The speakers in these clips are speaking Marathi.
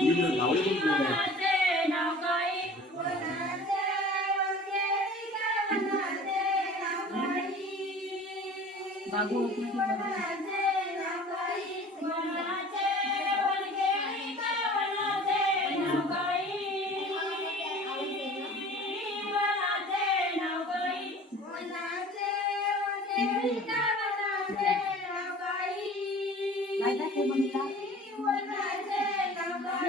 Bye, bye, bye, bye.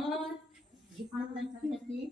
mãe, de falar tá aqui.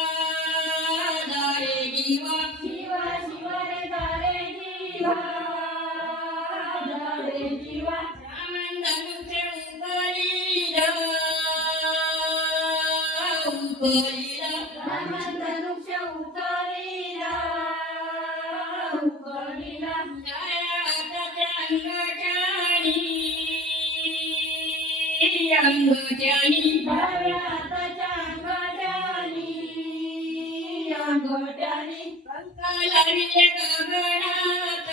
अंगठ्यानी भव्याताच्या अंगठ्यानी अंगठ्यानी पंखाला विले गगनात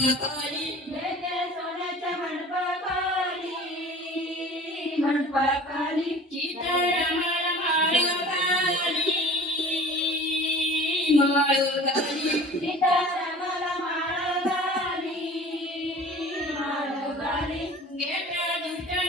मंडपाखाली. सोन्याच्या मंडपाखाली. मंडपाखाली. चितरमाला माळगाली. गेट दुष्टण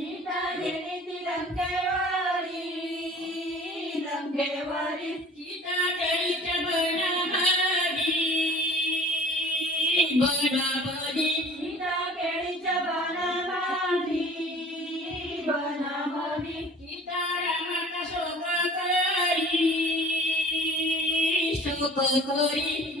Glory.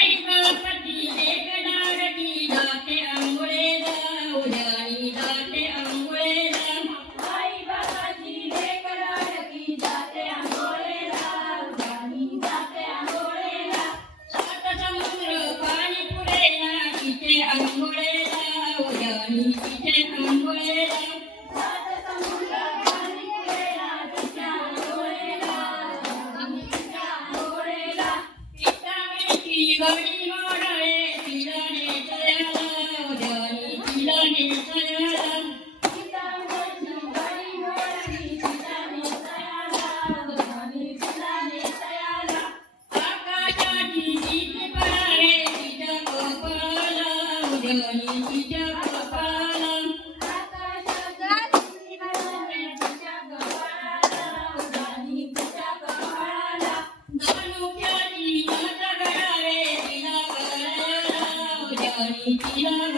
Yeah.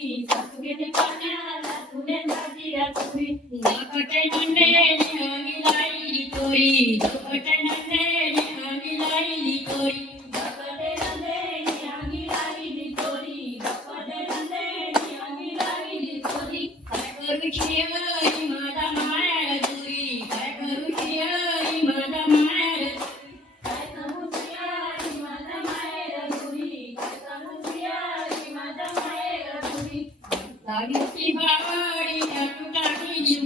Thank you. Dari di bawah di kaki di